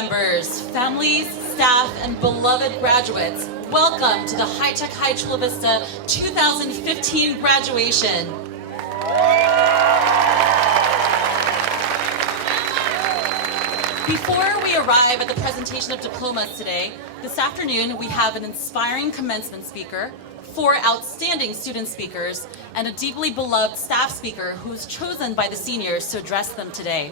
members, families, staff, and beloved graduates, welcome to the HTH Chula Vista 2015 graduation. Before we arrive at the presentation of diplomas today, this afternoon we have an inspiring commencement speaker, 4 outstanding student speakers, and a deeply beloved staff speaker who was chosen by the seniors to address them today.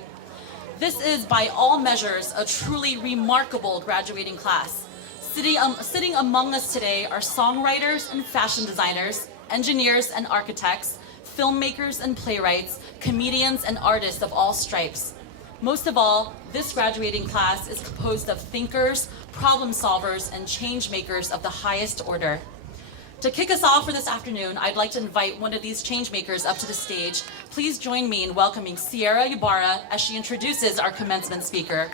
This is, by all measures, a truly remarkable graduating class. Sitting among us today are songwriters and fashion designers, engineers and architects, filmmakers and playwrights, comedians and artists of all stripes. Most of all, this graduating class is composed of thinkers, problem solvers, and change makers of the highest order. To kick us off for this afternoon, I'd like to invite one of these change makers up to the stage. Please join me in welcoming Sierra Ybarra as she introduces our commencement speaker.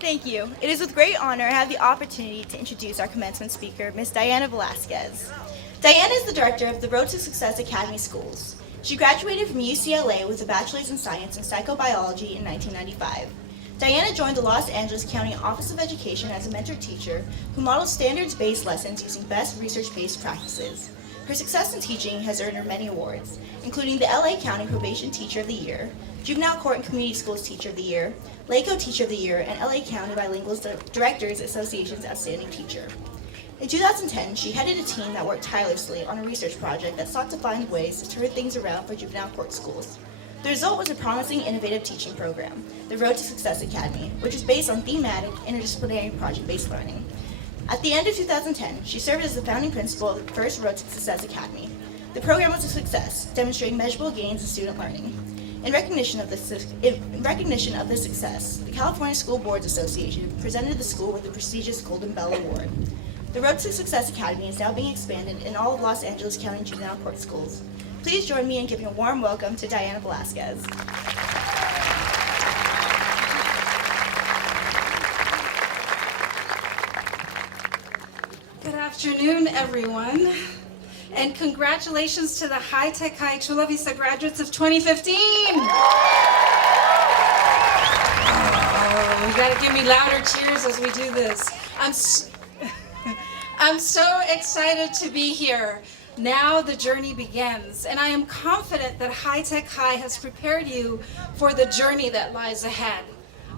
Thank you. It is with great honor I have the opportunity to introduce our commencement speaker, Ms. Diana Velasquez. Diana is the director of the Road to Success Academy Schools. She graduated from UCLA with a bachelor's in science and psychobiology in 1995. Diana joined the Los Angeles County Office of Education as a mentor teacher who models standards-based lessons using best research-based practices. Her success in teaching has earned her many awards, including the LA County Probation Teacher of the Year, Juvenile Court and Community Schools Teacher of the Year, LACO Teacher of the Year, and LA County Bilingual Directors Association's Outstanding Teacher. In 2010, she headed a team that worked tirelessly on a research project that sought to find ways to turn things around for juvenile court schools. The result was a promising, innovative teaching program, the Road to Success Academy, which is based on thematic, interdisciplinary, project-based learning. At the end of 2010, she served as the founding principal of the first Road to Success Academy. The program was a success, demonstrating measurable gains in student learning. In recognition of this success, the California School Boards Association presented the school with the prestigious Golden Bell Award. The Road to Success Academy is now being expanded in all of Los Angeles County juvenile court schools. Please join me in giving a warm welcome to Diana Velasquez. Good afternoon, everyone, and congratulations to the HTH Chula Vista graduates of 2015. Oh, you gotta give me louder cheers as we do this. I'm so excited to be here. Now the journey begins, and I am confident that High Tech High has prepared you for the journey that lies ahead.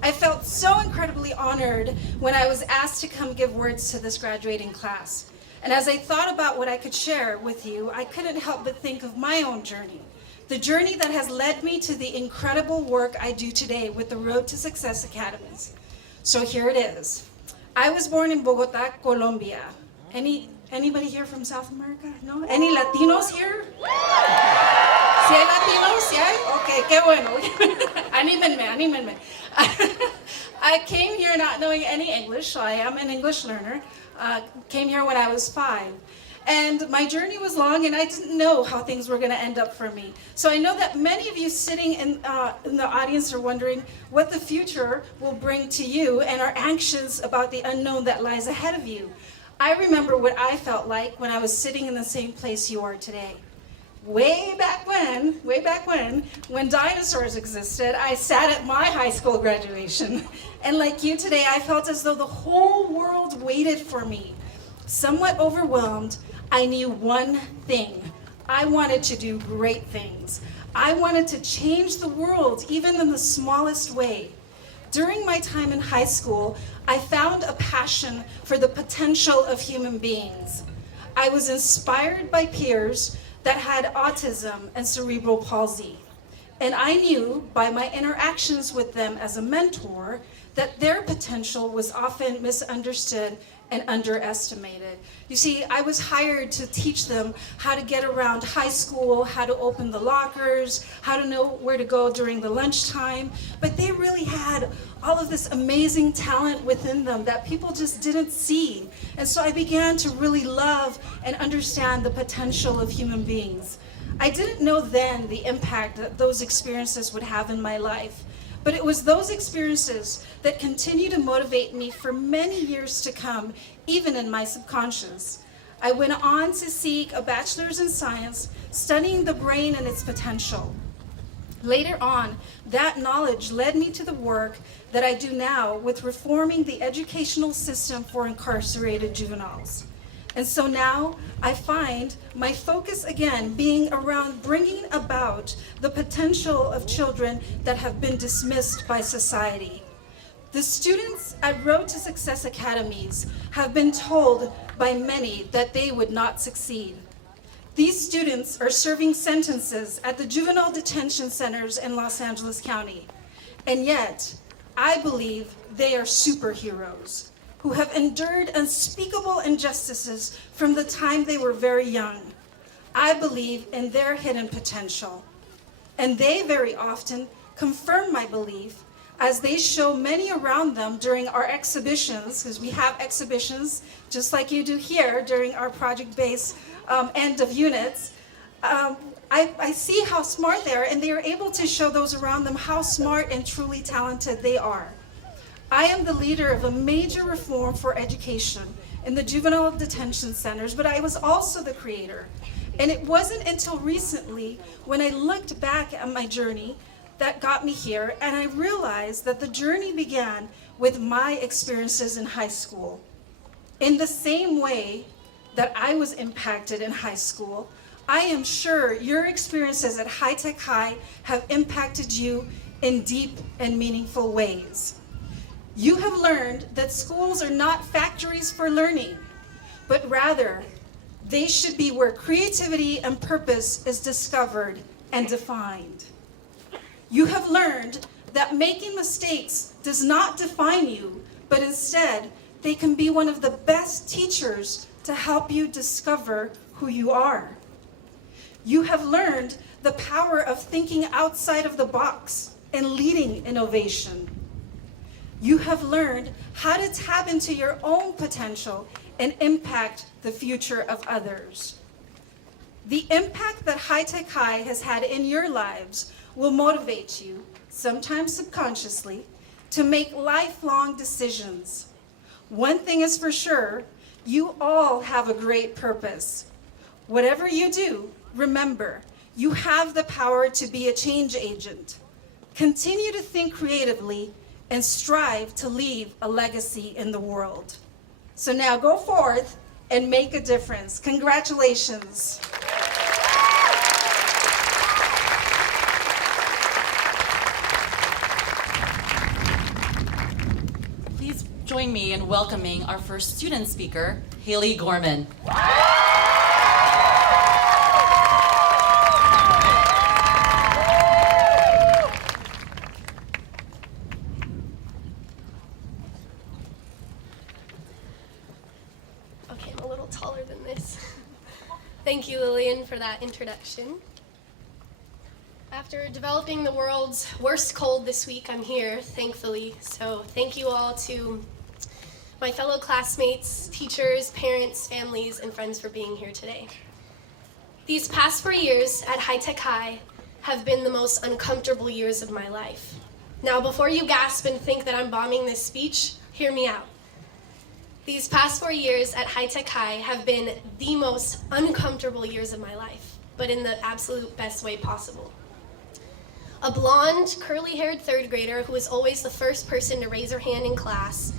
I felt so incredibly honored when I was asked to come give words to this graduating class. And as I thought about what I could share with you, I couldn't help but think of my own journey. The journey that has led me to the incredible work I do today with the Road to Success Academies. So here it is. I was born in Bogota, Colombia. Anybody here from South America? No? Any Latinos here? ¿Sí hay Latinos? ¿Sí hay? Okay, qué bueno. Anímenme. I came here not knowing any English, so I am an English learner. Came here when I was 5. And my journey was long, and I didn't know how things were going to end up for me. So I know that many of you sitting in the audience are wondering what the future will bring to you and are anxious about the unknown that lies ahead of you. I remember what I felt like when I was sitting in the same place you are today. Way back when dinosaurs existed, I sat at my high school graduation. And like you today, I felt as though the whole world waited for me. Somewhat overwhelmed, I knew one thing. I wanted to do great things. I wanted to change the world, even in the smallest way. During my time in high school, I found a passion for the potential of human beings. I was inspired by peers that had autism and cerebral palsy. And I knew by my interactions with them as a mentor that their potential was often misunderstood and underestimated. You see, I was hired to teach them how to get around high school, how to open the lockers, how to know where to go during the lunchtime, but they really had all of this amazing talent within them that people just didn't see. And so I began to really love and understand the potential of human beings. I didn't know then the impact that those experiences would have in my life. But it was those experiences that continue to motivate me for many years to come, even in my subconscious. I went on to seek a bachelor's in science, studying the brain and its potential. Later on, that knowledge led me to the work that I do now with reforming the educational system for incarcerated juveniles. And so now I find my focus again being around bringing about the potential of children that have been dismissed by society. The students at Road to Success Academies have been told by many that they would not succeed. These students are serving sentences at the juvenile detention centers in Los Angeles County. And yet, I believe they are superheroes who have endured unspeakable injustices from the time they were very young. I believe in their hidden potential. And they very often confirm my belief as they show many around them during our exhibitions, because we have exhibitions just like you do here during our project-based end of units. I see how smart they are, and they are able to show those around them how smart and truly talented they are. I am the leader of a major reform for education in the juvenile detention centers, but I was also the creator. And it wasn't until recently when I looked back at my journey that got me here, and I realized that the journey began with my experiences in high school. In the same way that I was impacted in high school, I am sure your experiences at High Tech High have impacted you in deep and meaningful ways. You have learned that schools are not factories for learning, but rather they should be where creativity and purpose is discovered and defined. You have learned that making mistakes does not define you, but instead they can be one of the best teachers to help you discover who you are. You have learned the power of thinking outside of the box and leading innovation. You have learned how to tap into your own potential and impact the future of others. The impact that High Tech High has had in your lives will motivate you, sometimes subconsciously, to make lifelong decisions. One thing is for sure, you all have a great purpose. Whatever you do, remember, you have the power to be a change agent. Continue to think creatively and strive to leave a legacy in the world. So now go forth and make a difference. Congratulations. Please join me in welcoming our first student speaker, Haley Gorman. Okay, I'm a little taller than this. Thank you, Lillian, for that introduction. After developing the world's worst cold this week, I'm here, thankfully. So thank you all to my fellow classmates, teachers, parents, families, and friends for being here today. These past 4 years at High Tech High have been the most uncomfortable years of my life. Now, before you gasp and think that I'm bombing this speech, hear me out. These past 4 years at High Tech High have been the most uncomfortable years of my life, but in the absolute best way possible. A blonde, curly-haired third grader who was always the first person to raise her hand in class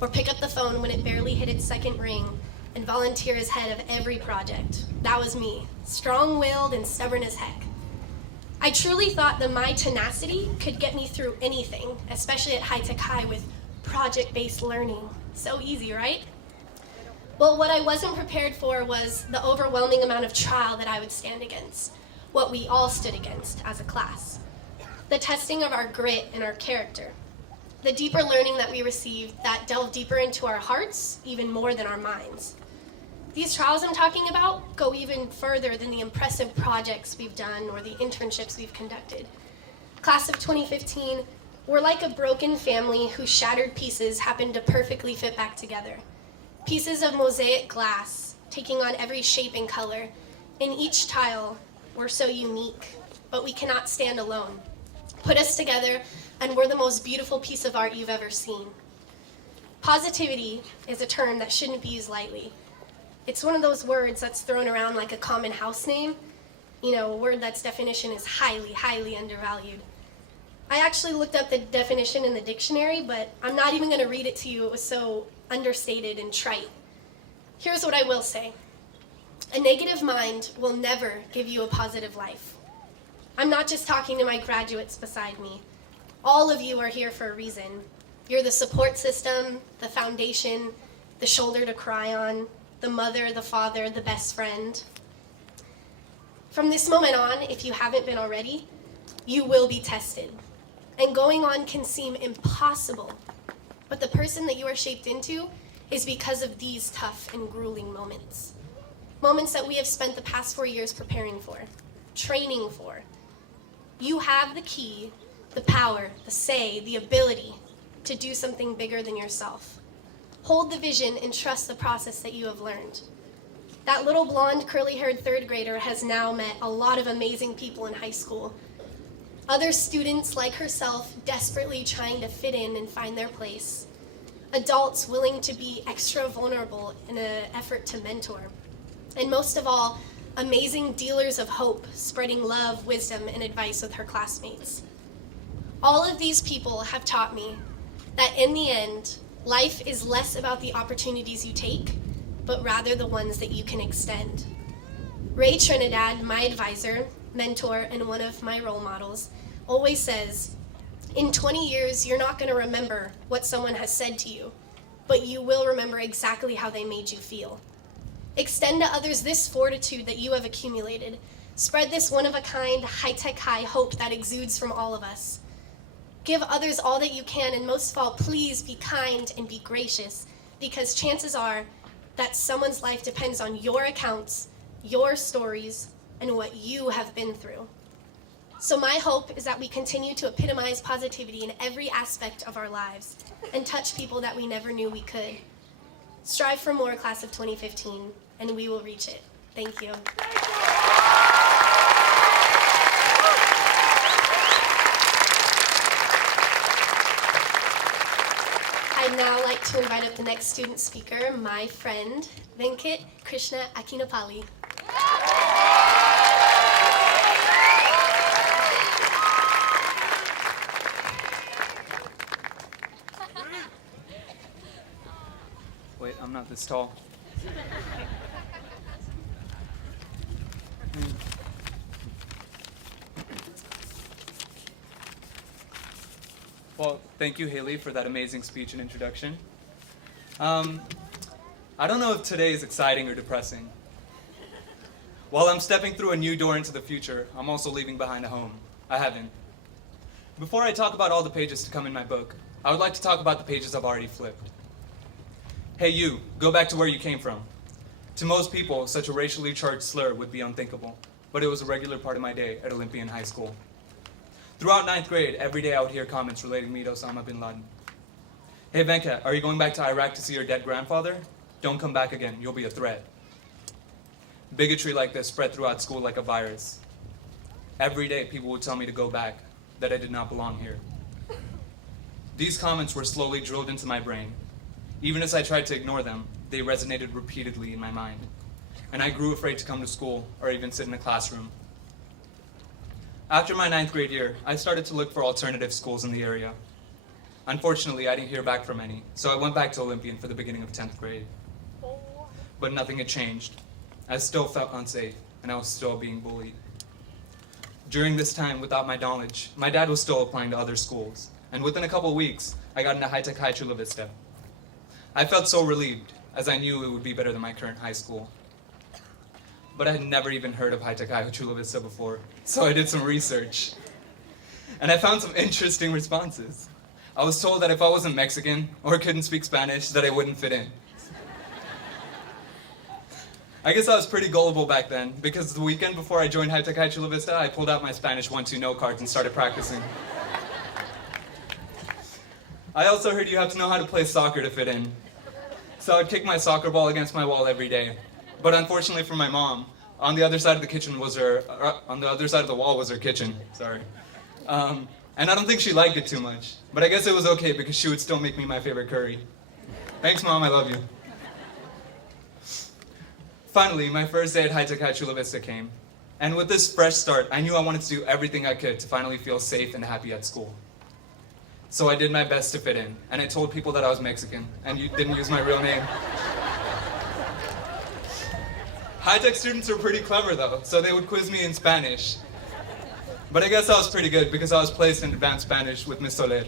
or pick up the phone when it barely hit its second ring and volunteer as head of every project. That was me, strong-willed and stubborn as heck. I truly thought that my tenacity could get me through anything, especially at High Tech High with project-based learning. So easy, right? Well, what I wasn't prepared for was the overwhelming amount of trial that I would stand against, what we all stood against as a class. The testing of our grit and our character. The deeper learning that we received that delved deeper into our hearts, even more than our minds. These trials I'm talking about go even further than the impressive projects we've done or the internships we've conducted. Class of 2015, we're like a broken family whose shattered pieces happen to perfectly fit back together. Pieces of mosaic glass, taking on every shape and color. In each tile, we're so unique, but we cannot stand alone. Put us together, and we're the most beautiful piece of art you've ever seen. Positivity is a term that shouldn't be used lightly. It's one of those words that's thrown around like a common house name, a word that's definition is highly, highly undervalued. I actually looked up the definition in the dictionary, but I'm not even going to read it to you. It was so understated and trite. Here's what I will say. A negative mind will never give you a positive life. I'm not just talking to my graduates beside me. All of you are here for a reason. You're the support system, the foundation, the shoulder to cry on, the mother, the father, the best friend. From this moment on, if you haven't been already, you will be tested. And going on can seem impossible, but the person that you are shaped into is because of these tough and grueling moments. Moments that we have spent the past 4 years preparing for, training for. You have the key, the power, the say, the ability to do something bigger than yourself. Hold the vision and trust the process that you have learned. That little blonde, curly-haired third grader has now met a lot of amazing people in high school. Other students like herself desperately trying to fit in and find their place. Adults willing to be extra vulnerable in an effort to mentor. And most of all, amazing dealers of hope, spreading love, wisdom, and advice with her classmates. All of these people have taught me that in the end, life is less about the opportunities you take, but rather the ones that you can extend. Ray Trinidad, my advisor, mentor, and one of my role models, always says, in 20 years, you're not going to remember what someone has said to you, but you will remember exactly how they made you feel. Extend to others this fortitude that you have accumulated. Spread this one-of-a-kind, high-tech high hope that exudes from all of us. Give others all that you can, and most of all, please be kind and be gracious, because chances are that someone's life depends on your accounts, your stories, and what you have been through. So my hope is that we continue to epitomize positivity in every aspect of our lives and touch people that we never knew we could. Strive for more, class of 2015, and we will reach it. Thank you. I'd now like to invite up the next student speaker, my friend, Venkat Krishna Akinapalli. Wait, I'm not this tall. Well, thank you, Haley, for that amazing speech and introduction. I don't know if today is exciting or depressing. While I'm stepping through a new door into the future, I'm also leaving behind a home. I haven't. Before I talk about all the pages to come in my book, I would like to talk about the pages I've already flipped. Hey you, go back to where you came from. To most people, such a racially charged slur would be unthinkable, but it was a regular part of my day at Olympian High School. Throughout 9th grade, every day I would hear comments relating me to Osama bin Laden. Hey Venkat, are you going back to Iraq to see your dead grandfather? Don't come back again, you'll be a threat. Bigotry like this spread throughout school like a virus. Every day people would tell me to go back, that I did not belong here. These comments were slowly drilled into my brain. Even as I tried to ignore them, they resonated repeatedly in my mind, and I grew afraid to come to school or even sit in a classroom. After my 9th grade year, I started to look for alternative schools in the area. Unfortunately, I didn't hear back from any, so I went back to Olympian for the beginning of 10th grade. But nothing had changed. I still felt unsafe, and I was still being bullied. During this time, without my knowledge, my dad was still applying to other schools, and within a couple of weeks, I got into HTH Chula Vista. I felt so relieved, as I knew it would be better than my current high school. But I had never even heard of HTH Chula Vista before, so I did some research. And I found some interesting responses. I was told that if I wasn't Mexican or couldn't speak Spanish, that I wouldn't fit in. I guess I was pretty gullible back then, because the weekend before I joined HTH Chula Vista, I pulled out my Spanish 1-2 note cards and started practicing. I also heard you have to know how to play soccer to fit in. So I'd kick my soccer ball against my wall every day. But unfortunately for my mom, on the other side of the kitchen was on the other side of the wall was her kitchen, sorry. And I don't think she liked it too much. But I guess it was okay because she would still make me my favorite curry. Thanks, Mom, I love you. Finally, my first day at HTH Chula Vista came. And with this fresh start, I knew I wanted to do everything I could to finally feel safe and happy at school. So I did my best to fit in, and I told people that I was Mexican, and didn't use my real name. High-tech students are pretty clever though, so they would quiz me in Spanish. But I guess I was pretty good because I was placed in advanced Spanish with Miss Soler.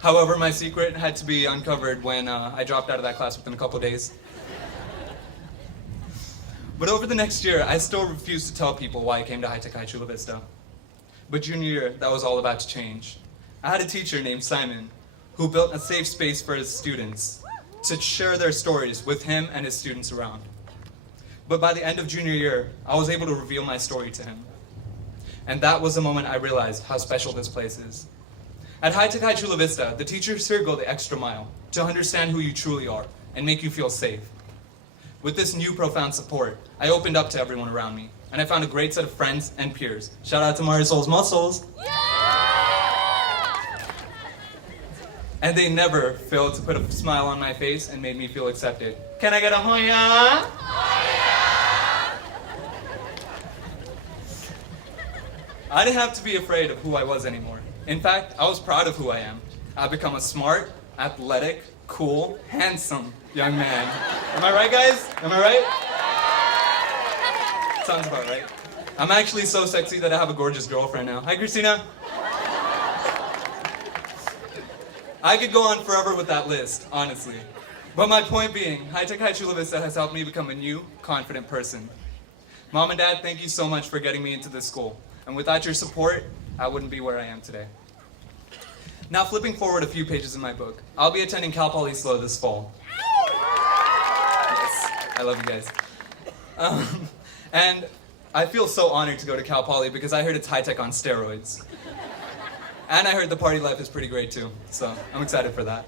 However, my secret had to be uncovered when I dropped out of that class within a couple days. But over the next year, I still refused to tell people why I came to HTH Chula Vista. But junior year, that was all about to change. I had a teacher named Simon who built a safe space for his students to share their stories with him and his students around. But by the end of junior year, I was able to reveal my story to him. And that was the moment I realized how special this place is. At HTH Chula Vista, the teachers here go the extra mile to understand who you truly are and make you feel safe. With this new profound support, I opened up to everyone around me, and I found a great set of friends and peers. Shout out to Marisol's Muscles. And they never failed to put a smile on my face and made me feel accepted. Can I get a hoya? I didn't have to be afraid of who I was anymore. In fact, I was proud of who I am. I've become a smart, athletic, cool, handsome young man. Am I right, guys? Am I right? Sounds about right. I'm actually so sexy that I have a gorgeous girlfriend now. Hi, Christina. I could go on forever with that list, honestly. But my point being, HTH Chula Vista has helped me become a new, confident person. Mom and Dad, thank you so much for getting me into this school. And without your support, I wouldn't be where I am today. Now, flipping forward a few pages in my book, I'll be attending Cal Poly SLO this fall. Yes, I love you guys. And I feel so honored to go to Cal Poly because I heard it's high-tech on steroids. And I heard the party life is pretty great too, so I'm excited for that.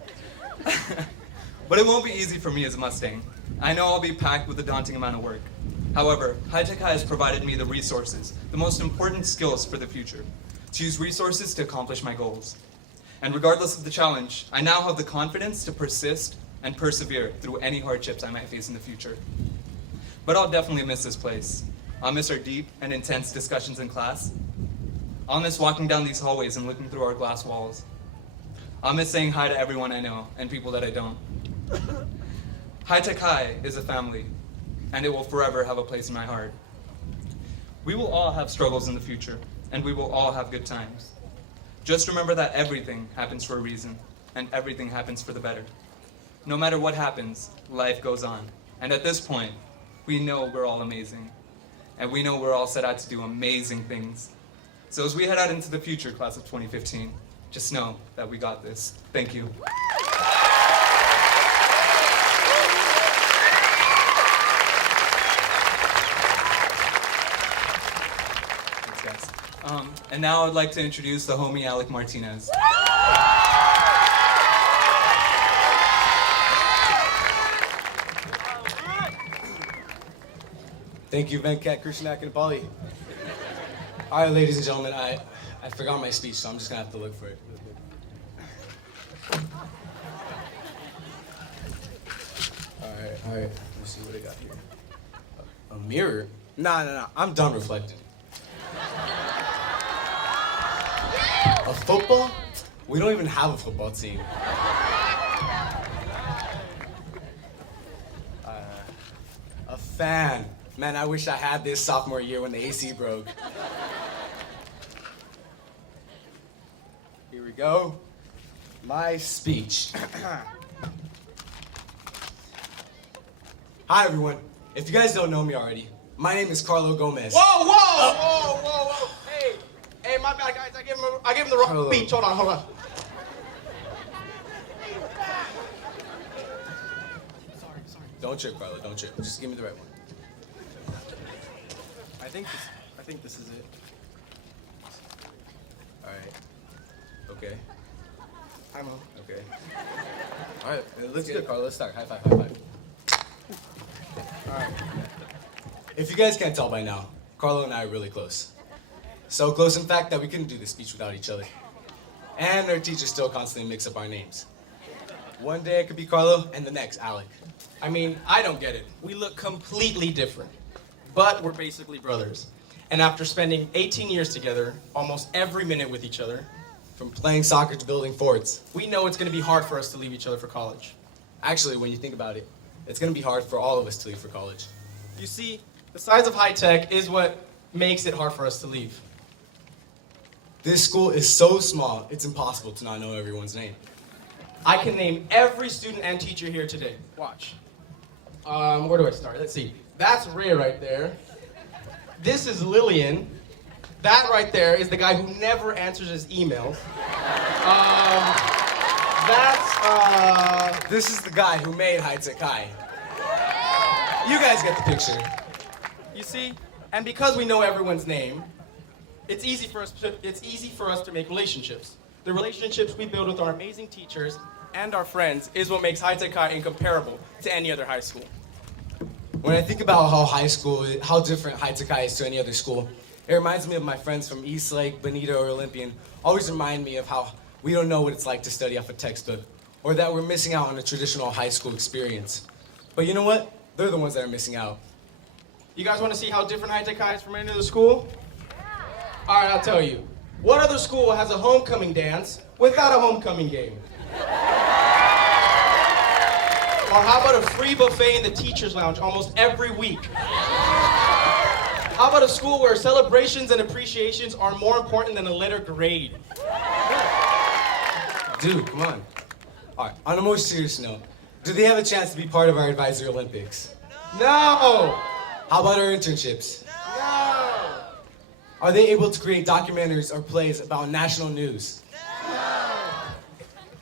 But it won't be easy for me as a Mustang. I know I'll be packed with a daunting amount of work. However, HTH has provided me the resources, the most important skills for the future, to use resources to accomplish my goals. And regardless of the challenge, I now have the confidence to persist and persevere through any hardships I might face in the future. But I'll definitely miss this place. I'll miss our deep and intense discussions in class. I'll miss walking down these hallways and looking through our glass walls. I'll miss saying hi to everyone I know and people that I don't. HTH High is a family, and it will forever have a place in my heart. We will all have struggles in the future, and we will all have good times. Just remember that everything happens for a reason, and everything happens for the better. No matter what happens, life goes on. And at this point, we know we're all amazing, and we know we're all set out to do amazing things. So as we head out into the future, class of 2015, just know that we got this. Thank you. And now I'd like to introduce the homie Alec Martinez. Thank you, Venkat, Krishnak, and Polly. All right, ladies and gentlemen, I forgot my speech, so I'm just gonna have to look for it. All right, let's see what I got here. A mirror? Nah, I'm done reflecting. A football? We don't even have a football team. A fan. Man, I wish I had this sophomore year when the AC broke. Here we go. My speech. Hi, everyone. If you guys don't know me already, my name is Carlo Gomez. Whoa! Hey, my bad, guys. I gave him the wrong speech. Hold on. Sorry. Don't trip, Carlo. Don't trip. Just give me the right one. I think this is it. All right. Okay. Hi, Mom. Okay. All right. Let's get it, Carlo. Let's start. High five. All right. If you guys can't tell by now, Carlo and I are really close. So close, in fact, that we couldn't do this speech without each other. And our teachers still constantly mix up our names. One day it could be Carlo, and the next, Alec. I mean, I don't get it. We look completely different, but we're basically brothers. And after spending 18 years together, almost every minute with each other, From playing soccer to building forts. we know it's going to be hard for us to leave each other for college. Actually, when you think about it, it's going to be hard for all of us to leave for college. You see, the size of high tech is what makes it hard for us to leave. This school is so small, it's impossible to not know everyone's name. I can name every student and teacher here today. Watch. Where do I start? Let's see. That's Ray right there. This is Lillian. That right there is the guy who never answers his emails. This is the guy who made High Tech High. You guys get the picture. You see, and because we know everyone's name, it's easy for us to make relationships. The relationships we build with our amazing teachers and our friends is what makes High Tech High incomparable to any other high school. When I think about how different High Tech High is to any other school, it reminds me of my friends from Eastlake, Bonita, or Olympian. Always remind me of how we don't know what it's like to study off a textbook, or that we're missing out on a traditional high school experience. But you know what? They're the ones that are missing out. You guys want to see how different High Tech High is from any other school? All right, I'll tell you. What other school has a homecoming dance without a homecoming game? Or how about a free buffet in the teacher's lounge almost every week? How about a school where celebrations and appreciations are more important than a letter grade? Dude, come on. All right, on a more serious note, do they have a chance to be part of our advisory Olympics? No! How about our internships? No! Are they able to create documentaries or plays about national news?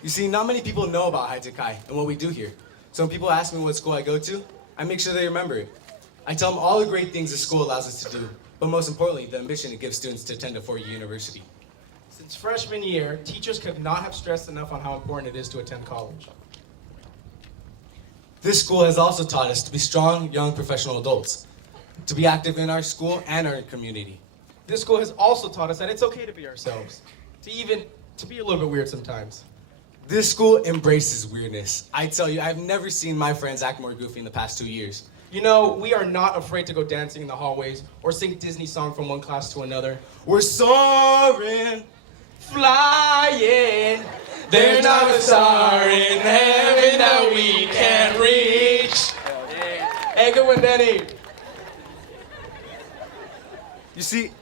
You see, not many people know about High Tech High and what we do here. So when people ask me what school I go to, I make sure they remember it. I tell them all the great things the school allows us to do, but most importantly, the ambition it gives students to attend a four-year university. Since freshman year, teachers could not have stressed enough on how important it is to attend college. This school has also taught us to be strong, young professional adults, to be active in our school and our community. This school has also taught us that it's okay to be ourselves, to be a little bit weird sometimes. This school embraces weirdness. I tell you, I've never seen my friends act more goofy in the past 2 years. You know, we are not afraid to go dancing in the hallways or sing Disney song from one class to another. We're soaring, Flying, there's not a star in heaven that we can't reach. Hey, good one, Denny. You see,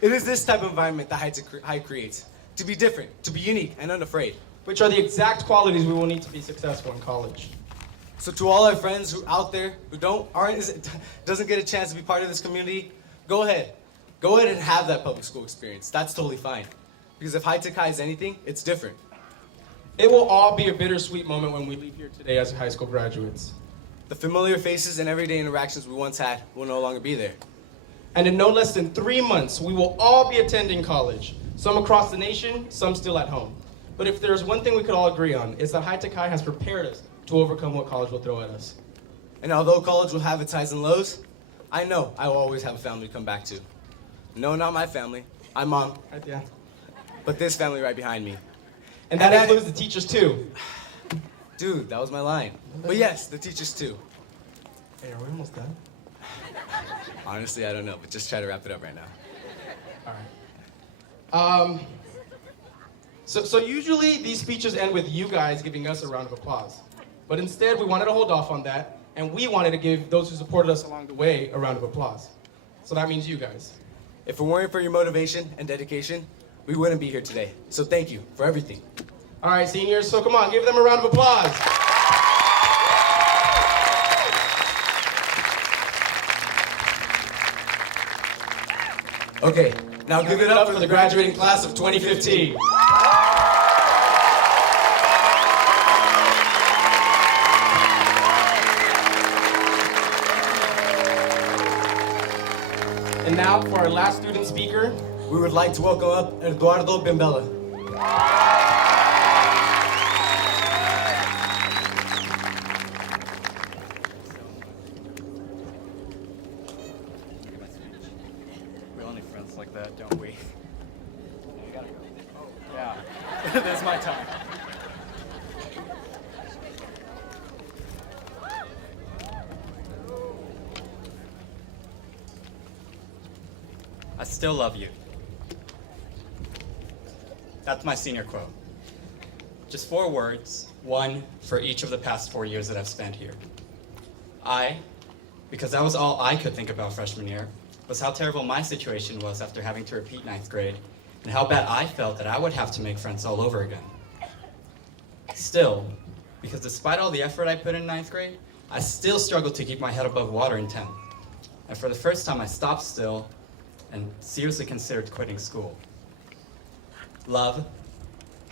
it is this type of environment that High creates. To be different, to be unique, and unafraid. Which are the exact qualities we will need to be successful in college. So to all our friends who out there who doesn't get a chance to be part of this community, go ahead. Go ahead and have that public school experience. That's totally fine. Because if High Tech High is anything, it's different. It will all be a bittersweet moment when we leave here today as high school graduates. The familiar faces and everyday interactions we once had will no longer be there. And in no less than 3 months, we will all be attending college. Some across the nation, some still at home. But if there's one thing we could all agree on, it's that High Tech High has prepared us to overcome what college will throw at us. And although college will have its highs and lows, I know I will always have a family to come back to. No, not my family. I'm mom. Right there. But this family right behind me. And that includes the teachers too. Dude, that was my line. But yes, the teachers too. Hey, are we almost done? Honestly, I don't know, but just try to wrap it up right now. All right. So usually these speeches end with you guys giving us a round of applause. But instead, we wanted to hold off on that, and we wanted to give those who supported us along the way a round of applause. So that means you guys. If it weren't for your motivation and dedication, we wouldn't be here today. So thank you for everything. All right, seniors, so come on, give them a round of applause. Okay, now give it up for the graduating class of 2015. And now for our last student speaker. We would like to welcome up Eduardo Bimbella. We're only friends like that, don't we? Yeah, there's my time. I still love you. That's my senior quote. Just 4 words, one for each of the past 4 years that I've spent here. Because that was all I could think about freshman year, was how terrible my situation was after having to repeat 9th grade, and how bad I felt that I would have to make friends all over again. Still, because despite all the effort I put in 9th grade, I still struggled to keep my head above water in 10th. And for the first time, I stopped still and seriously considered quitting school. Love,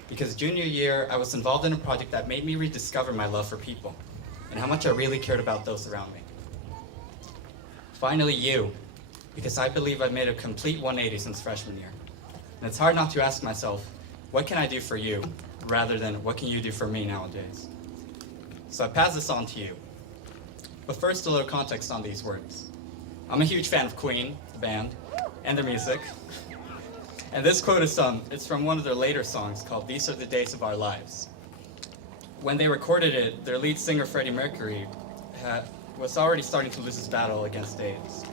because junior year, I was involved in a project that made me rediscover my love for people and how much I really cared about those around me. Finally, you, because I believe I've made a complete 180 since freshman year. And it's hard not to ask myself, what can I do for you, rather than what can you do for me nowadays? So I pass this on to you. But first, a little context on these words. I'm a huge fan of Queen, the band, and their music. And this quote it's from one of their later songs called These Are the Days of Our Lives. When they recorded it, their lead singer, Freddie Mercury, was already starting to lose his battle against AIDS.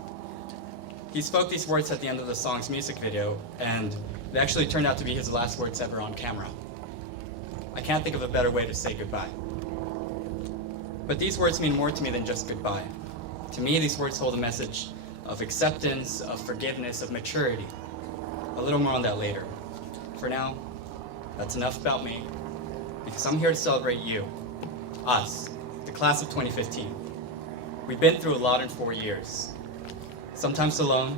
He spoke these words at the end of the song's music video, and they actually turned out to be his last words ever on camera. I can't think of a better way to say goodbye. But these words mean more to me than just goodbye. To me, these words hold a message of acceptance, of forgiveness, of maturity. A little more on that later. For now, that's enough about me, because I'm here to celebrate you, us, the class of 2015. We've been through a lot in 4 years. Sometimes alone,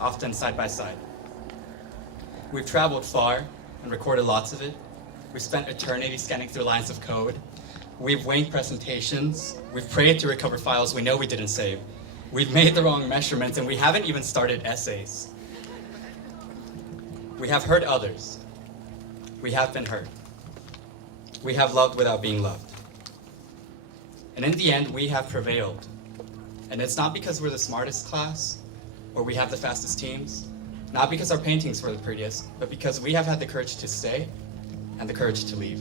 often side by side. We've traveled far and recorded lots of it. We've spent eternity scanning through lines of code. We've winged presentations. We've prayed to recover files we know we didn't save. We've made the wrong measurements, and we haven't even started essays. We have hurt others. We have been hurt. We have loved without being loved. And in the end, we have prevailed. And it's not because we're the smartest class, or we have the fastest teams, not because our paintings were the prettiest, but because we have had the courage to stay and the courage to leave.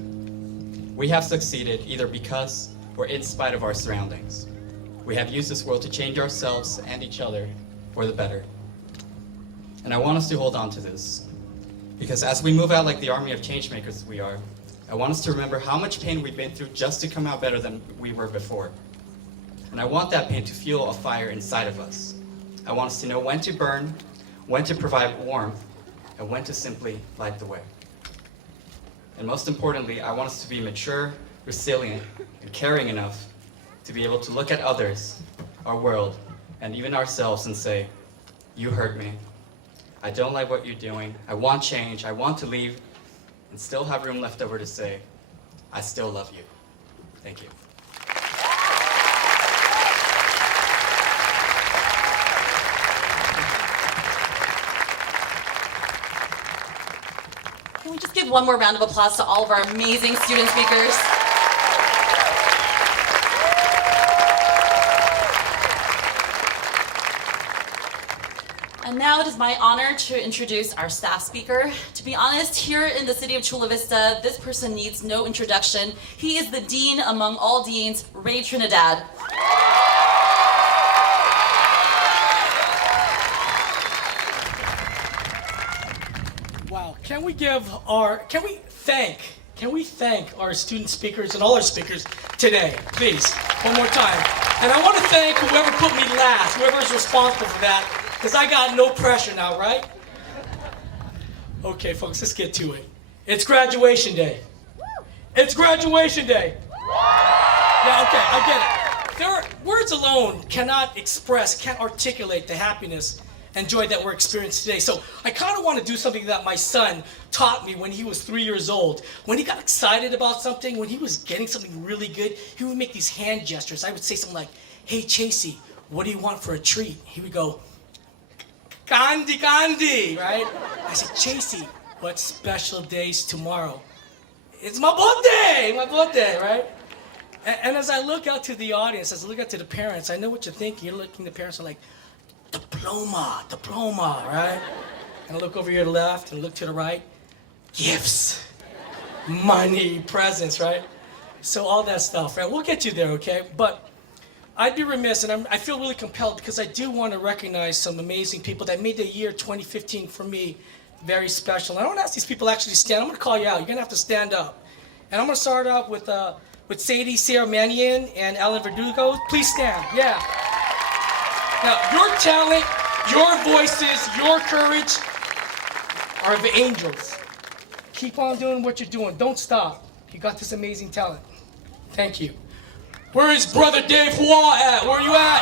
We have succeeded either because or in spite of our surroundings. We have used this world to change ourselves and each other for the better. And I want us to hold on to this, because as we move out like the army of changemakers we are, I want us to remember how much pain we've been through just to come out better than we were before. And I want that pain to fuel a fire inside of us. I want us to know when to burn, when to provide warmth, and when to simply light the way. And most importantly, I want us to be mature, resilient, and caring enough to be able to look at others, our world, and even ourselves and say, you hurt me. I don't like what you're doing. I want change. I want to leave, and still have room left over to say, I still love you. Thank you. Can we just give one more round of applause to all of our amazing student speakers? And now it is my honor to introduce our staff speaker. To be honest, here in the city of Chula Vista, this person needs no introduction. He is the dean among all deans, Ray Trinidad. Wow, can we thank our student speakers and all our speakers today, please, one more time. And I want to thank whoever put me last, whoever is responsible for that, because I got no pressure now, right? Okay, folks, let's get to it. It's graduation day. It's graduation day. Yeah, okay, I get it. Words alone cannot articulate the happiness and joy that we're experiencing today. So I kind of want to do something that my son taught me when he was 3 years old. When he got excited about something, when he was getting something really good, he would make these hand gestures. I would say something like, hey, Chasey, what do you want for a treat? He would go, Gandhi, Gandhi, right? I said, Chasey, what special day's tomorrow? It's my birthday, right? And as I look out to the audience, as I look out to the parents, I know what you're thinking. You're looking, the parents are like, diploma, right? And I look over here to the left and look to the right, gifts, money, presents, right? So all that stuff, right? We'll get you there, okay? But I'd be remiss, and I feel really compelled because I do want to recognize some amazing people that made the year 2015 for me very special. And I want to ask these people actually to stand. I'm going to call you out. You're going to have to stand up. And I'm going to start off with Sadie Sierra Manian and Alan Verdugo. Please stand. Yeah. Now, your talent, your voices, your courage are of angels. Keep on doing what you're doing. Don't stop. You got this amazing talent. Thank you. Where is Brother Dave Hua at? Where are you at?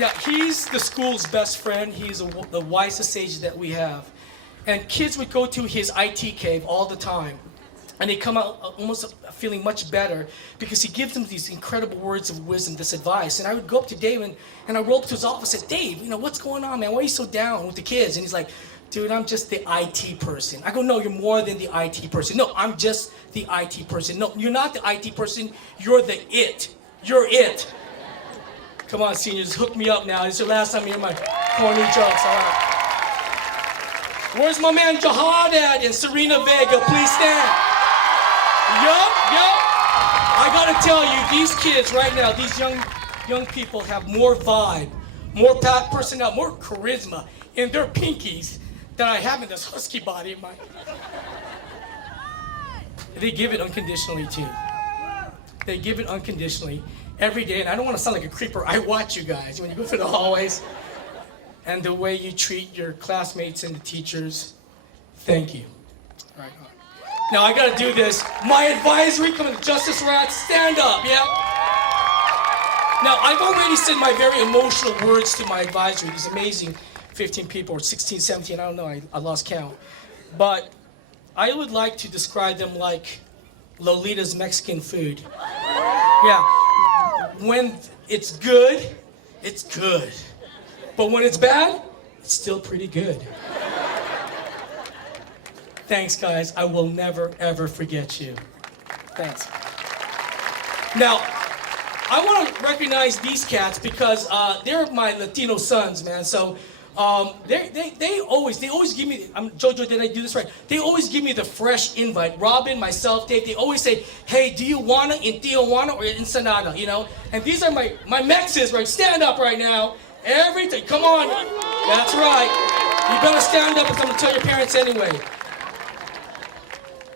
Yeah, he's the school's best friend. He's the wisest sage that we have. And kids would go to his IT cave all the time. And they come out almost feeling much better because he gives them these incredible words of wisdom, this advice. And I would go up to Dave and I rolled up to his office and said, Dave, what's going on, man? Why are you so down with the kids? And he's like, dude, I'm just the IT person. I go, no, you're more than the IT person. No, I'm just the IT person. No, you're not the IT person. You're the it. You're it. Come on, seniors, hook me up now. This is your last time you hear my corny jokes, all right? Where's my man Jihad at and Serena Vega? Please stand. Yup. I gotta tell you, these kids right now, these young people have more vibe, more personnel, more charisma in their pinkies than I have in this husky body of mine. They give it unconditionally too. They give it unconditionally every day. And I don't want to sound like a creeper. I watch you guys when you go through the hallways and the way you treat your classmates and the teachers. Thank you. All right. Now I gotta do this. My advisory, come on, Justice Rats, stand up, yeah? Now I've already said my very emotional words to my advisory. These amazing 15 people, or 16, 17, I don't know, I lost count. But I would like to describe them like Lolita's Mexican food. Yeah, when it's good, it's good. But when it's bad, it's still pretty good. Thanks, guys. I will never, ever forget you. Thanks. Now, I want to recognize these cats because they're my Latino sons, man. So they always give me, Jojo, did I do this right? They always give me the fresh invite. Robin, myself, Dave, they always say, hey, do you wanna in Tijuana or Ensenada, And these are my Mexes, right? Stand up right now. Everything, come on. That's right. You better stand up because I'm gonna tell your parents anyway.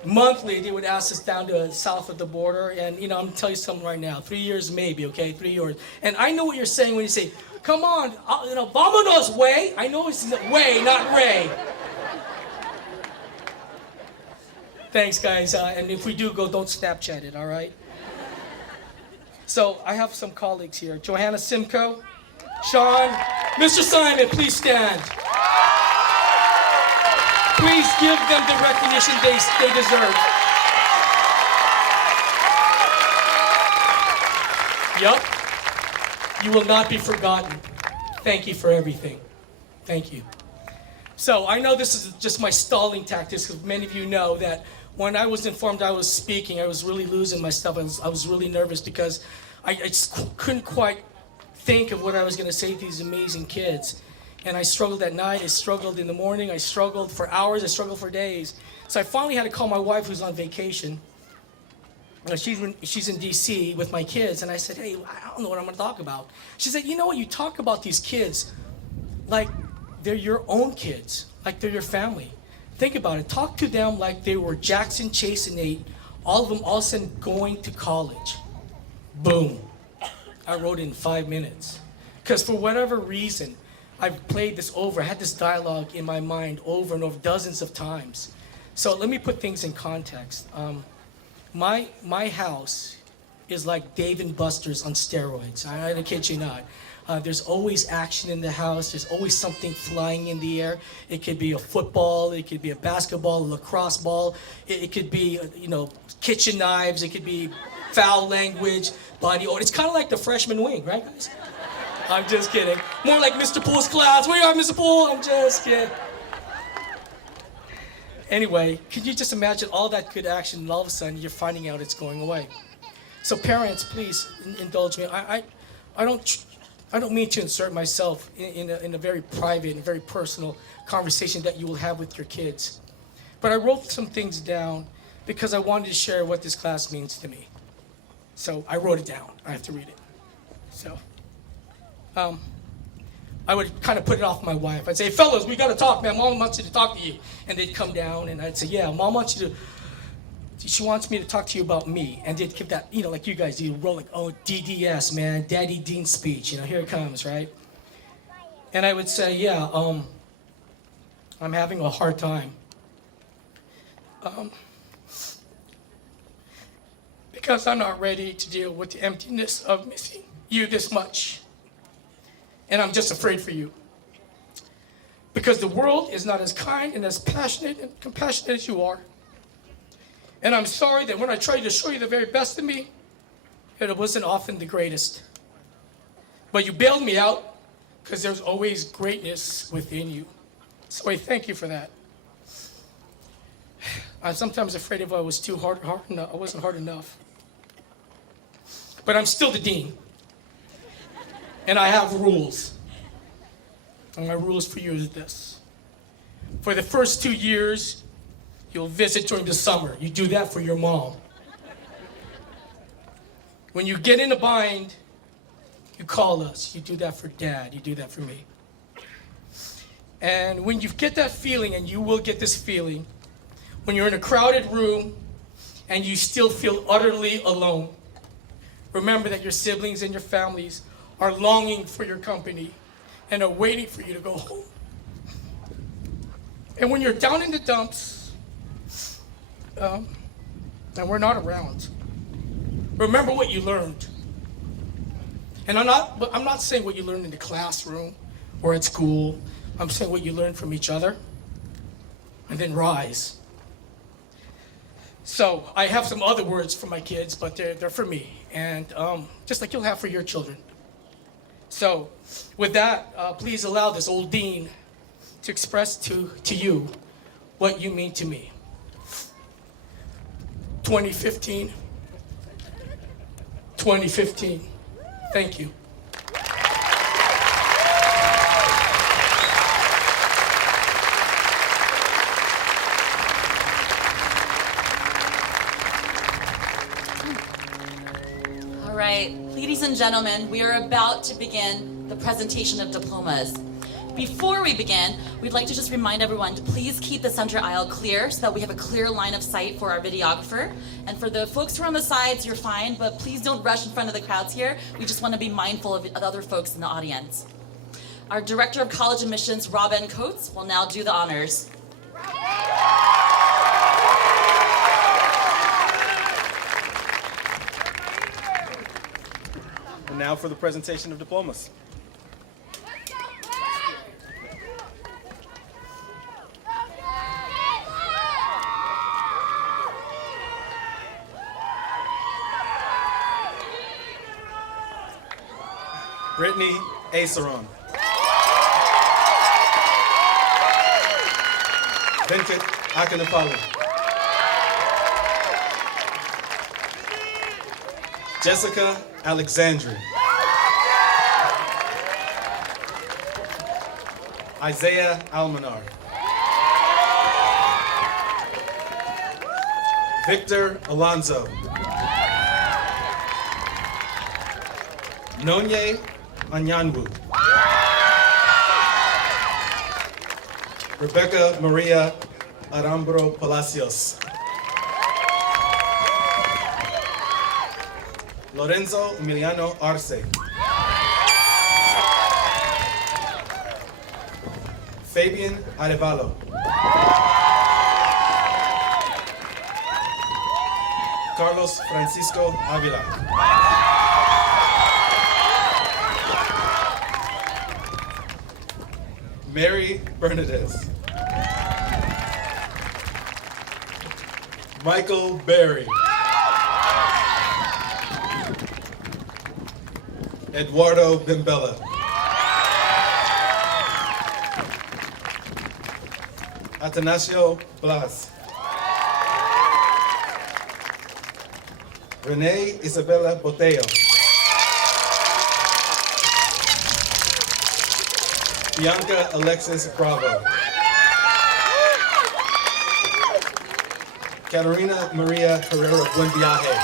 Monthly, they would ask us down to south of the border, and I'm gonna tell you something right now. 3 years maybe, okay? 3 years. And I know what you're saying when you say, come on, vámonos, way. I know it's way, not Ray. Thanks, guys. And if we do go, don't Snapchat it, all right? So I have some colleagues here. Johanna Simcoe, Sean, Mr. Simon, please stand. Please give them the recognition they deserve. Yup. You will not be forgotten. Thank you for everything. Thank you. So I know this is just my stalling tactics because many of you know that when I was informed I was speaking, I was really losing my stuff. I was really nervous because I just couldn't quite think of what I was going to say to these amazing kids. And I struggled at night, I struggled in the morning, I struggled for hours, I struggled for days. So I finally had to call my wife who's on vacation. She's in DC with my kids, and I said, hey, I don't know what I'm gonna talk about. She said, you know what, you talk about these kids like they're your own kids, like they're your family. Think about it, talk to them like they were Jackson, Chase, and Nate, all of them all of a sudden going to college. Boom. I wrote it in 5 minutes. Because for whatever reason, I've played this over. I had this dialogue in my mind over and over dozens of times. So let me put things in context. My house is like Dave and Buster's on steroids. I kid you not. There's always action in the house. There's always something flying in the air. It could be a football. It could be a basketball, a lacrosse ball. It could be, kitchen knives. It could be foul language, body odor. It's kind of like the freshman wing, right, guys? I'm just kidding. More like Mr. Pool's class. Where you are, Mr. Pool? I'm just kidding. Anyway, can you just imagine all that good action and all of a sudden you're finding out it's going away? So parents, please indulge me. I don't mean to insert myself in a very private and very personal conversation that you will have with your kids. But I wrote some things down because I wanted to share what this class means to me. So I wrote it down. I have to read it. So I would kind of put it off my wife. I'd say, fellas, we got to talk, man. Mom wants you to talk to you. And they'd come down, and I'd say, yeah, Mom wants you to, she wants me to talk to you about me. And they'd give that, like you guys do, roll like, oh, DDS, man, Daddy Dean speech. Here it comes, right? And I would say, yeah, I'm having a hard time. Because I'm not ready to deal with the emptiness of missing you this much. And I'm just afraid for you. Because the world is not as kind and as passionate and compassionate as you are. And I'm sorry that when I tried to show you the very best of me, that it wasn't often the greatest. But you bailed me out because there's always greatness within you. So I thank you for that. I'm sometimes afraid if I was too hard enough, I wasn't hard enough. But I'm still the dean. And I have rules. And my rules for you is this. For the first 2 years, you'll visit during the summer. You do that for your mom. When you get in a bind, you call us. You do that for Dad. You do that for me. And when you get that feeling, and you will get this feeling, when you're in a crowded room and you still feel utterly alone, remember that your siblings and your families are longing for your company and are waiting for you to go home. And when you're down in the dumps, and we're not around, remember what you learned. And I'm not saying what you learned in the classroom or at school. I'm saying what you learned from each other. And then rise. So I have some other words for my kids, but they're for me. And just like you'll have for your children. So with that, please allow this old dean to express to you what you mean to me. 2015. 2015. Thank you. All right, ladies and gentlemen, we are about to begin the presentation of diplomas. Before we begin, we'd like to just remind everyone to please keep the center aisle clear so that we have a clear line of sight for our videographer. And for the folks who are on the sides, you're fine, but please don't rush in front of the crowds here. We just want to be mindful of other folks in the audience. Our Director of College Admissions, Robin Coates, will now do the honors. And now for the presentation of diplomas. Brittany Asaron. Venkat Akinapalli. Jessica Alexandri. Isaiah Almanar. Victor Alonzo. Nonye Anyanwu. Rebecca Maria Arambro Palacios. Lorenzo Emiliano Arce. Fabian Arevalo. Carlos Francisco Avila. Mary Bernadez. Michael Berry. Eduardo Bimbella. Atanasio Blas. Renee Isabella Boteo. Bianca Alexis Bravo. Caterina Maria Herrera Buenviaje.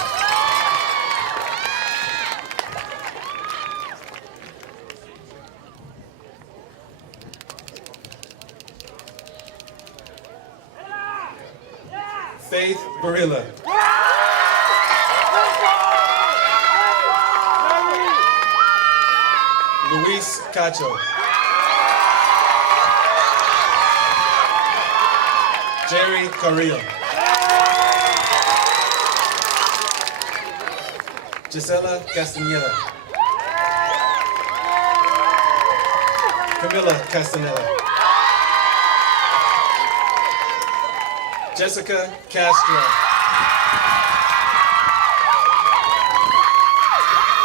Faith Barilla. Luis Cacho. Jerry Carrillo. Gisela Castaneda. Camila Castaneda. Jessica Castro.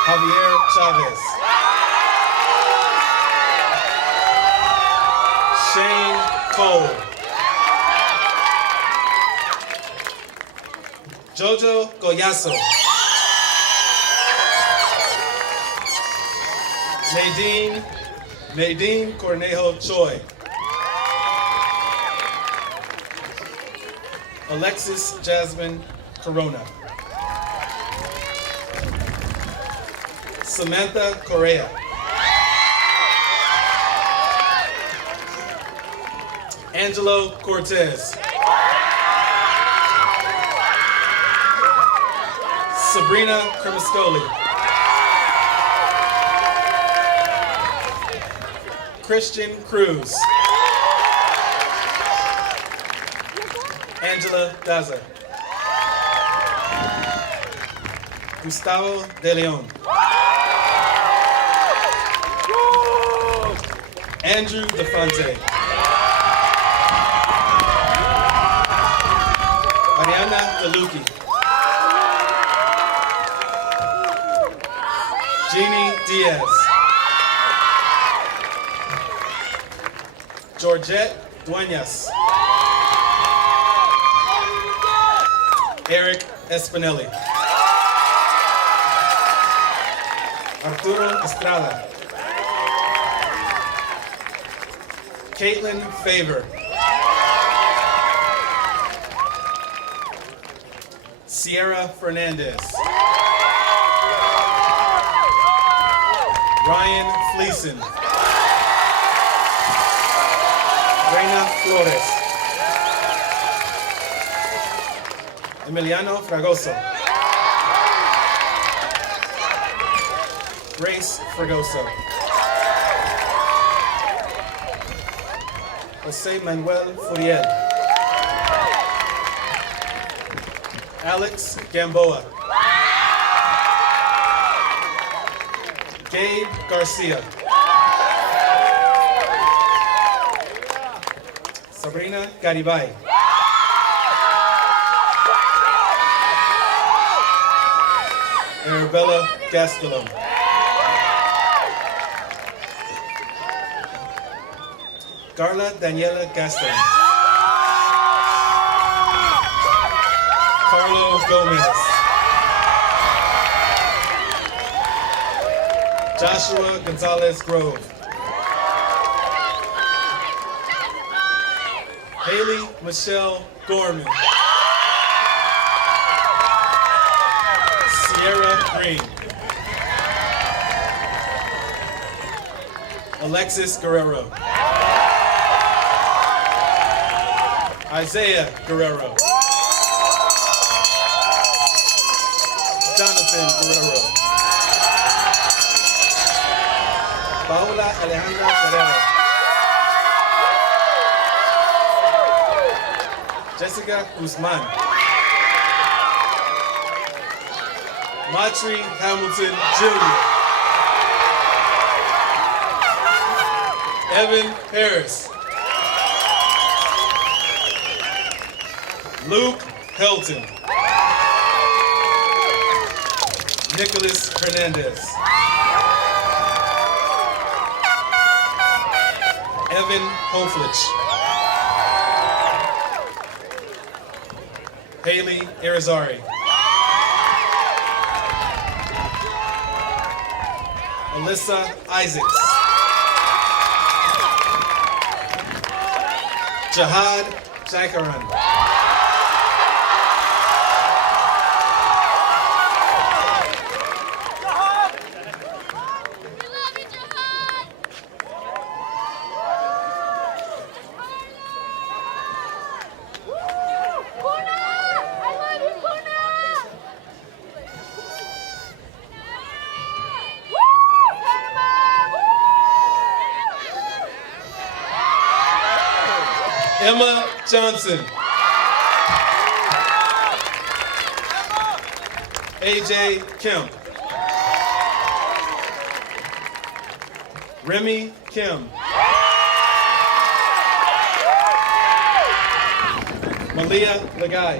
Javier Chavez. Shane Cole. Jojo Goyaso. Nadine Cornejo Choi. Alexis Jasmine Corona. Samantha Correa. Angelo Cortez. Sabrina Cremascoli. Christian Cruz. Angela Daza. Gustavo De Leon. Andrew DeFonte. Mariana DeLucchi. Jeannie Diaz. Georgette Duenas. Eric Espinelli. Arturo Estrada. Caitlin Favor. Sierra Fernandez. Ryan Fleeson. Reina Flores. Emiliano Fragoso. Grace Fragoso. Jose Manuel Furiel. Alex Gamboa. Gabe Garcia. Sabrina Garibay. Arabella Gastelum. Carla Daniela Gastelum. Carlo Gomez. Joshua Gonzalez Grove. Haley Michelle Gorman. Sierra Green. Alexis Guerrero. Isaiah Guerrero. Jonathan Guerrero. Paola Alejandra Guerrero. Jessica Guzman. Matri Hamilton Jr. Evan Harris. Luke Helton. Nicholas Hernandez. Evan Hoflich. Haley Irizarry. Alyssa Isaacs. Jihad Jakaran. Emma Johnson. AJ Kim. Remy Kim. Malia Lagai.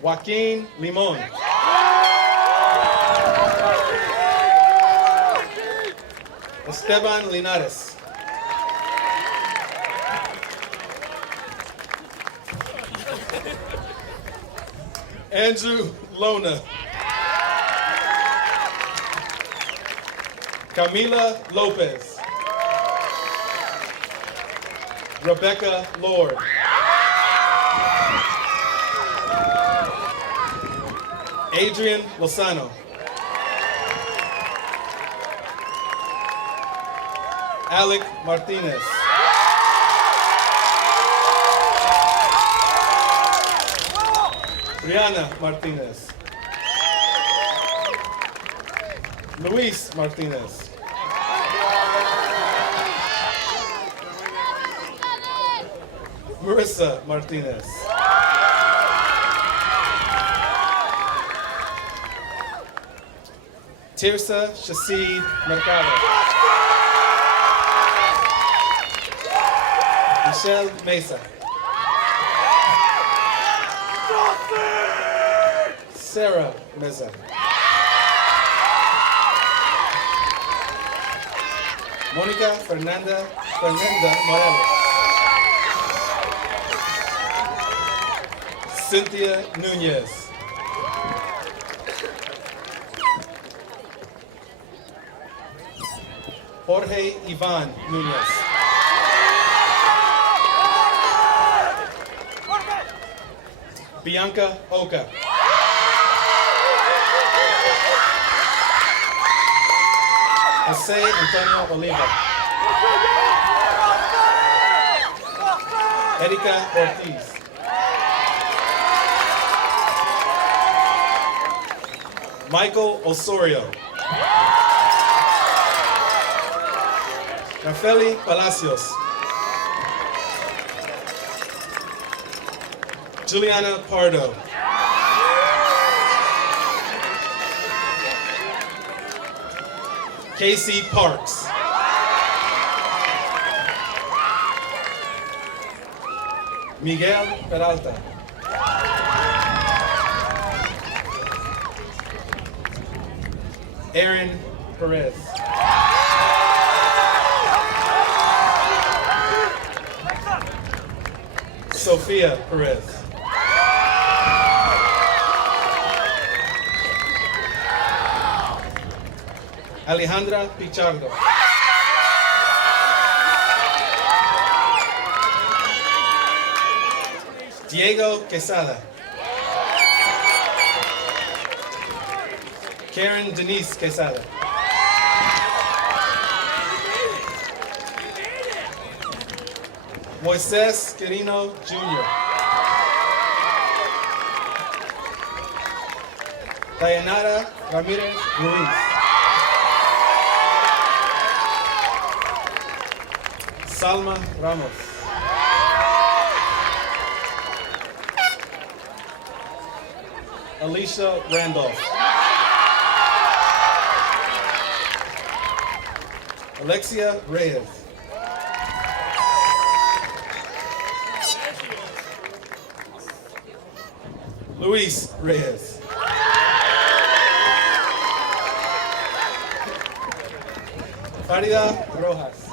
Joaquin Limon. Esteban Linares. Andrew Lona. Camila Lopez. Rebecca Lord. Adrian Lozano. Alec Martinez. Brianna Martinez. Luis Martinez. Marissa Martinez. Tirsa Shasid Mercado. Michelle Mesa. Sarah Meza. Mónica Fernanda Morales. Cynthia Nunez. Jorge Ivan Nunez. Bianca Oka. Jose Antonio Oliva. Erika Ortiz. Michael Osorio. Rafeli Palacios. Juliana Pardo. Casey Parks. Miguel Peralta. Aaron Perez. Sofia Perez. Alejandra Pichardo. Diego Quesada. Karen Denise Quesada. Moises Quirino Jr. Dayanara Ramirez Ruiz. Salma Ramos. Alicia Randolph. Alexia Reyes. Luis Reyes. Farida Rojas.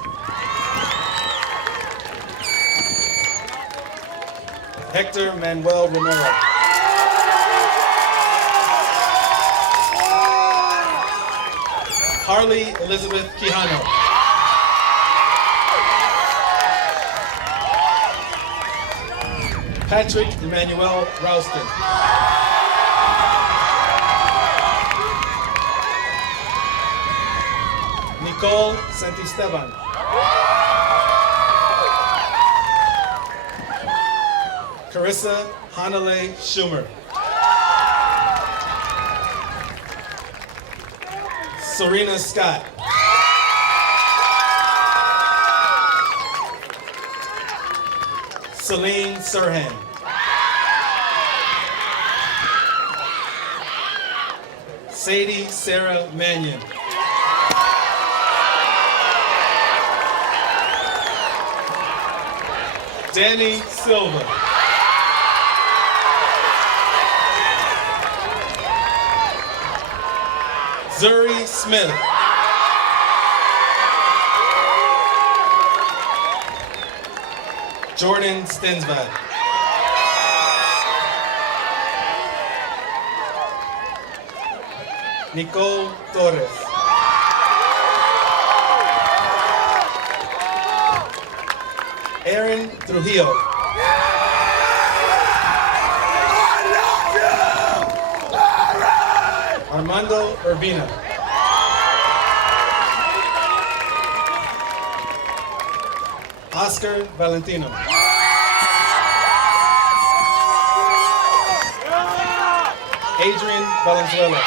Hector Manuel Romero. Harley Elizabeth Quijano. Patrick Emmanuel Rouston. Nicole Santisteban. Carissa Hanale Schumer. Serena Scott. Celine Sirhan. Sadie Sarah Mannion. Danny Silva. Zuri Smith. Jordan Stensvad. Nicole Torres. Aaron Trujillo. Armando Urbina. Oscar Valentino. Adrian Valenzuela.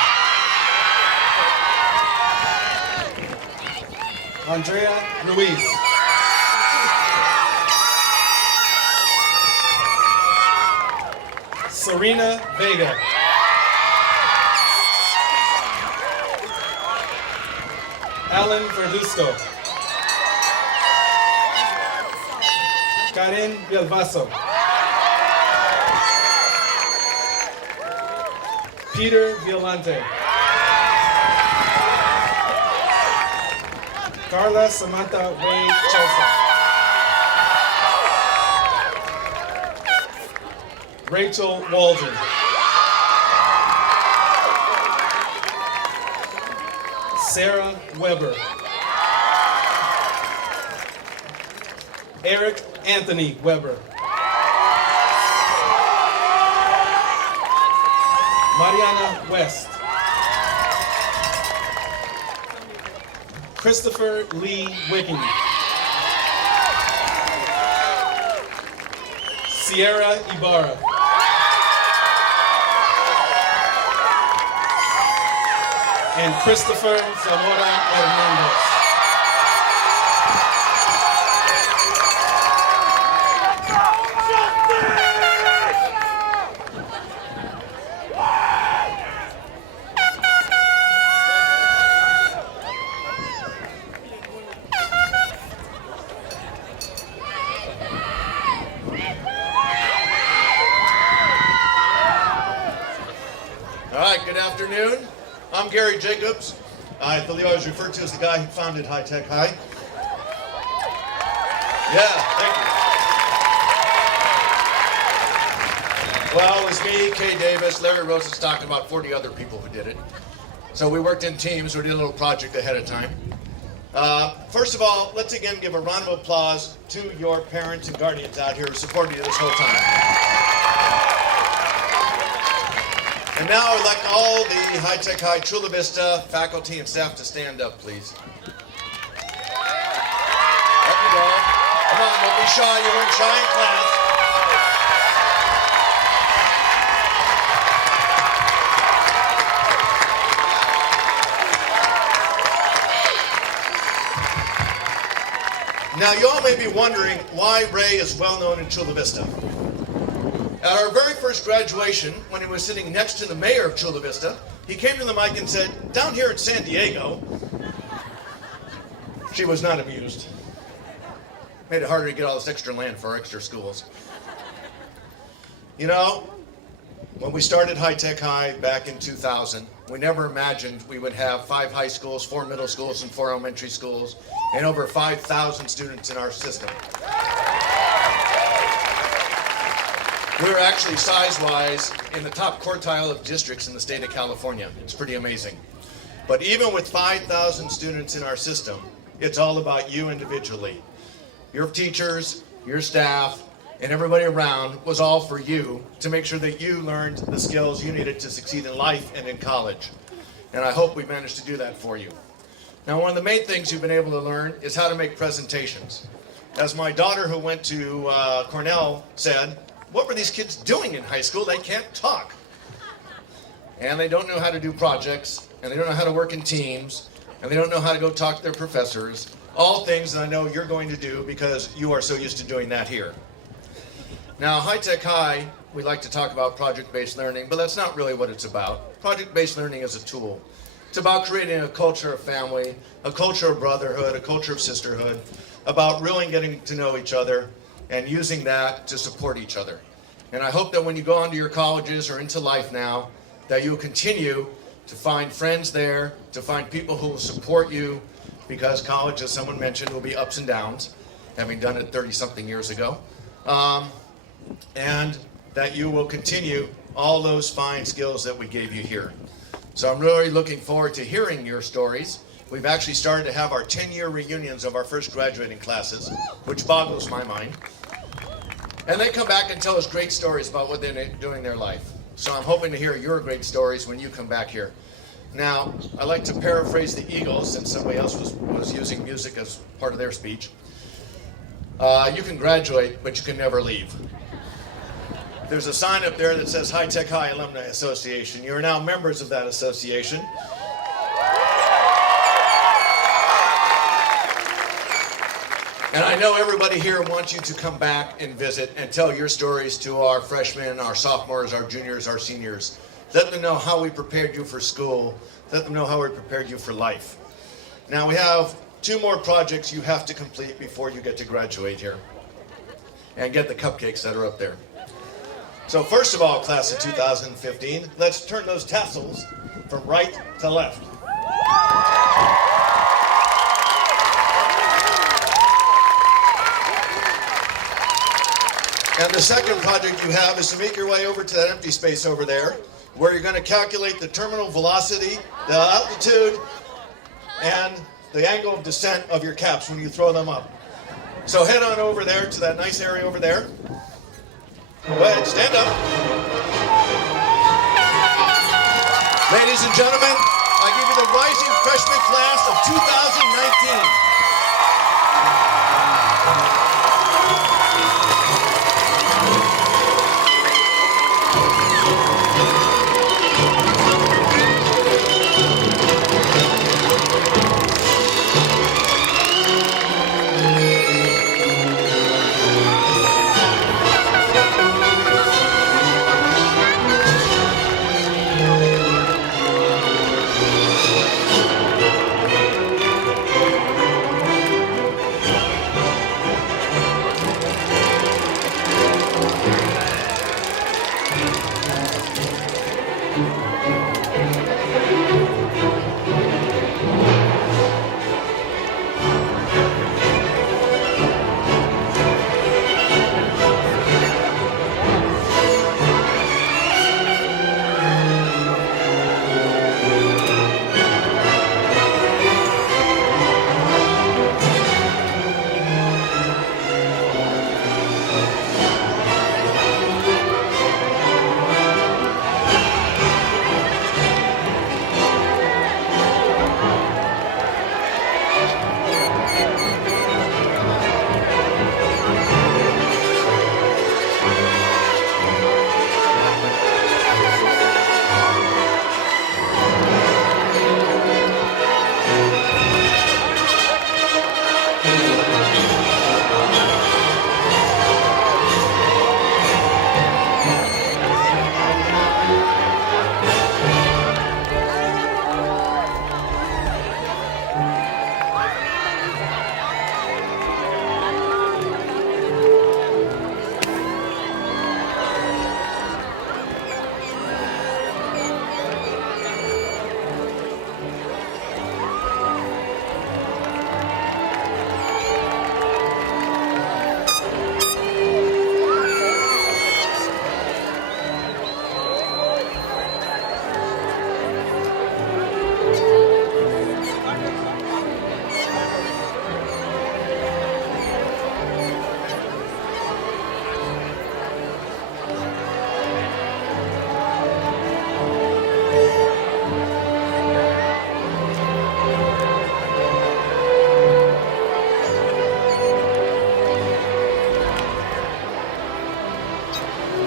Andrea Ruiz. Serena Vega. Alan Verduzco. Karen Vilvaso. Peter Violante. Carla Samantha Wade Chelsea. Rachel Waldron. Sarah Weber. Eric Anthony Weber. Mariana West. Christopher Lee Wicking. Sierra Ibarra. And Christopher Zamora Hernandez. All right, good afternoon. I'm Gary Jacobs. I believe I was referred to as the guy who founded High Tech High. Yeah, thank you. Well, it was me, Kay Davis, Larry Rosenstock, and about 40 other people who did it. So we worked in teams, we did a little project ahead of time. First of all, let's again give a round of applause to your parents and guardians out here who supported you this whole time. And now I'd like all the HTH High Chula Vista faculty and staff to stand up, please. Up you go. Come on, don't be shy. You weren't shy in class. Now, you all may be wondering why Ray is well known in Chula Vista. At our very first graduation, when he was sitting next to the mayor of Chula Vista, he came to the mic and said, "Down here in San Diego," she was not amused. Made it harder to get all this extra land for our extra schools. You know, when we started High Tech High back in 2000, we never imagined we would have 5 high schools, 4 middle schools, and 4 elementary schools, and over 5,000 students in our system. We're actually size-wise in the top quartile of districts in the state of California. It's pretty amazing. But even with 5,000 students in our system, it's all about you individually. Your teachers, your staff, and everybody around was all for you to make sure that you learned the skills you needed to succeed in life and in college. And I hope we managed to do that for you. Now, one of the main things you've been able to learn is how to make presentations. As my daughter who went to Cornell said, what were these kids doing in high school? They can't talk. And they don't know how to do projects, and they don't know how to work in teams, and they don't know how to go talk to their professors. All things that I know you're going to do because you are so used to doing that here. Now, High Tech High, we like to talk about project-based learning, but that's not really what it's about. Project-based learning is a tool. It's about creating a culture of family, a culture of brotherhood, a culture of sisterhood, about really getting to know each other and using that to support each other. And I hope that when you go on to your colleges or into life now, that you'll continue to find friends there, to find people who will support you, because college, as someone mentioned, will be ups and downs, having done it 30-something years ago. And that you will continue all those fine skills that we gave you here. So I'm really looking forward to hearing your stories. We've actually started to have our 10-year reunions of our first graduating classes, which boggles my mind. And they come back and tell us great stories about what they're doing in their life. So I'm hoping to hear your great stories when you come back here. Now, I like to paraphrase the Eagles, since somebody else was using music as part of their speech. You can graduate, but you can never leave. There's a sign up there that says High Tech High Alumni Association. You are now members of that association. And I know everybody here wants you to come back and visit and tell your stories to our freshmen, our sophomores, our juniors, our seniors. Let them know how we prepared you for school. Let them know how we prepared you for life. Now we have 2 more projects you have to complete before you get to graduate here and get the cupcakes that are up there. So first of all, class of 2015, let's turn those tassels from right to left. And the second project you have is to make your way over to that empty space over there, where you're going to calculate the terminal velocity, the altitude, and the angle of descent of your caps when you throw them up. So head on over there to that nice area over there. Go ahead, stand up. Ladies and gentlemen, I give you the rising freshman class of 2019.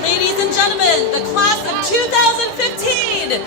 Ladies and gentlemen, the class of 2015,